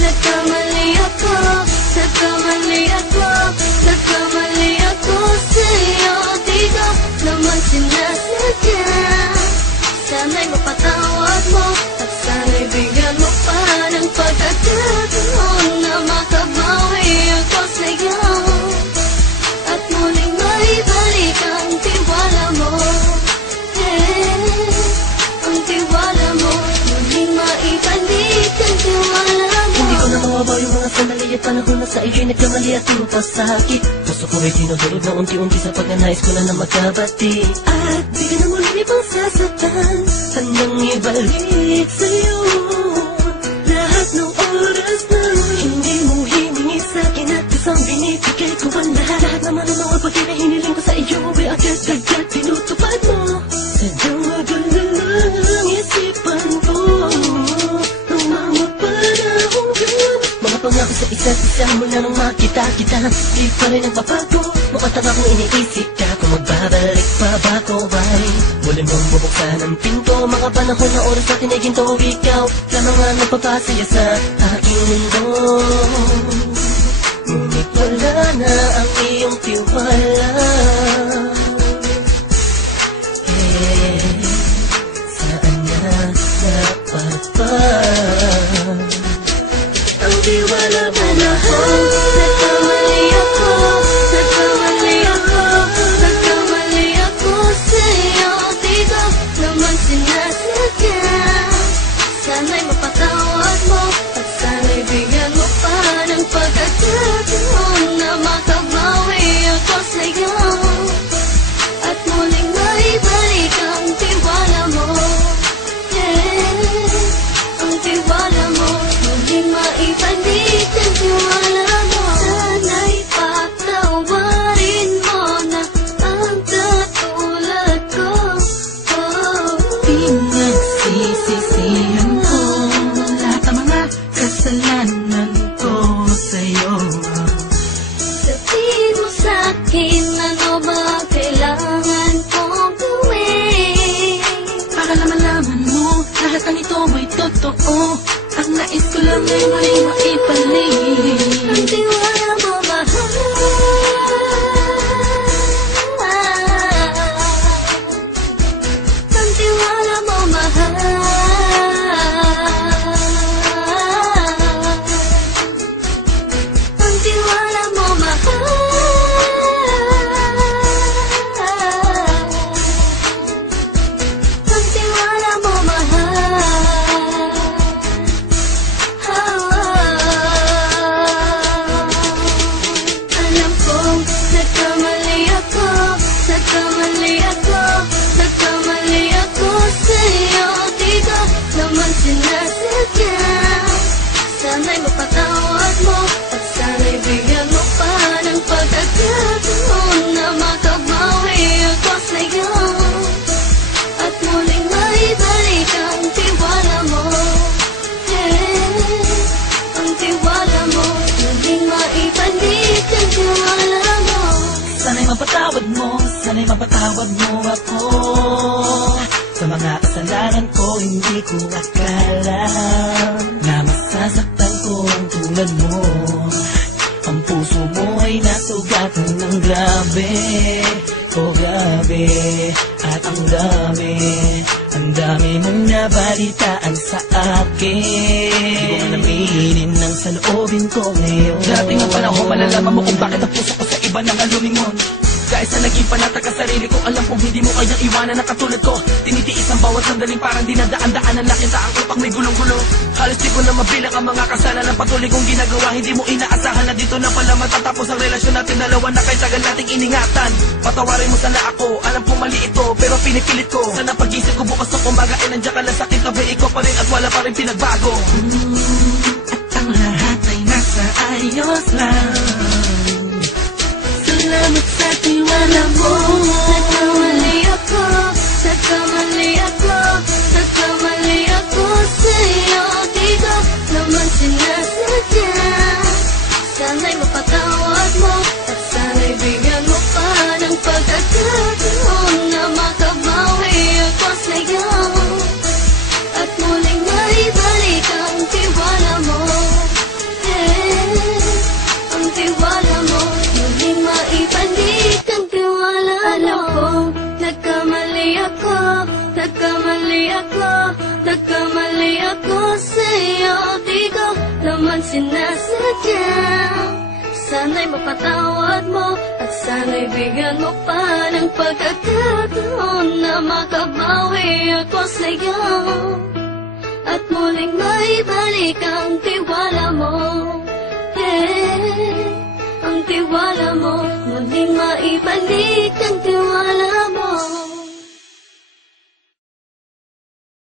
nagkamali ako, nagkamali ako, nagkamali ako sa'yo. Di ko naman sinasadya. Sana'y mapatawad mo at sana'y bigyan mo pa ng pagkakataon na makabawi ako sa'yo at muling maibalik ang tiwala mo. Ang tiwala mo, muling maibalik ang tiwala mo. Hindi ko na mawabaw yung mga sandali at panahon na sa iyo'y nagkamali at puro pasakit. Puso ko ay dinudurog na unti-unti sa pagkanais ko na magkabati. At di ka na muli pang sasaktan, handang ibalik sa'yo lahat ng oras na hindi mo hiningi sa'kin at isang binibigay ko ang lahat. Lahat naman ng mga bagay na hiniling ko sa iyo ay agad-agad tinutupad mo. Sadyang maganda lang isipan ko ang mga panahon yun. Mga pangako sa isa't isa mula nung makita kita, di pa rin nagbabago. Mukhang akong iniisip ka kung magbabalik pa ba ko ba'y muli mong bubuksan ang pinto. Mga panahon na oras natin ay ginto, ikaw lamang ang nagpapasaya sa aking mundo. Ngunit wala na ang iyong tiwala. Saan na dapat ba ang tiwala mo na Nagkamali ako, nagkamali ako, nagkamali ako sa'yo. Di ko naman sinasadya. Sana'y mapatawad mo at sana'y bigyan mo pa ng pagkakataon na makabawi ako sa'yo at muling maibalik ang tiwala mo. Ang tiwala mo, muling maibalik ang tiwala mo. Sana'y patawarin mo na ang katulad ko. Pinagsisisihan ko lahat ng mga kasalanan ko sa'yo. Sabihin mo sa'kin ano ba kailangan kong gawin Para malaman mo lahat ng ito ay totoo. Ang nais ko lang ay muling maibalik ang tiwala mo, mahal. Ang tiwala mo, mahal. Ang tiwala mo, mahal. Ang tiwala mo, mahal. Alam kong nagkamali ako, nagkamali ako, nagkamali ako sa'yo. Di ko naman sinasadya. Sana'y mapatawad mo at sana'y bigyan mo pa ng pagkakataon na makabawi ako sa'yo at muling maibalik ang tiwala mo. Ang tiwala mo, muling maibalik ang tiwala mo. Sana'y mapatawad mo, sana'y mapatawad mo ako sa mga kasalanan ko. Hindi ko akala na masasaktan ko ang tulad mo. Ang puso mo ay nasugatan ng grabe, oh grabe. At ang dami mong nabalitaan sa akin. Di ko man aminin ng saloobin ko ngayon. Darating ang panahon, malalaman mo kung bakit ang puso ko sa iba nang alumingon. Dahil sa naging panatag ka sarili ko, alam kong hindi mo kayang iwanan na katulad ko. Tinitiis ang bawat sandaling parang dinadaan-daanan na kita ang upang may gulong-gulo. Halos di ko na mabilang ang mga kasalanan patuloy kong ginagawa. Hindi mo inaasahan na dito na pala matatapos ang relasyon natin dalawa na kay tagal nating iningatan. Patawarin mo sana ako, alam kong mali ito pero pinipilit ko. Sana pag-isip ko bukas na kumbaga ay nandiyan ka lang sa akin, tabi ikaw pa rin at wala pa rin pinagbago. At ang lahat ay nasa ayos lang. Salamat sa tiwala mo. Nagkamali ako, nagkamali ako, nagkamali ako sa'yo. Di ko naman sinasadya. Sana'y mapatawad mo at sana'y bigyan mo pa ng pagkakataon na makabawi ako sa'yo at muling maibalik ang tiwala mo. ako, nagkamali ako sa'yo. Di ko naman sinasadya. Sana'y mapatawad mo at sana'y bigyan mo pa ng pagkakataon na makabawi ako sa'yo at muling maibalik ang tiwala mo. Ang tiwala mo muling maibalik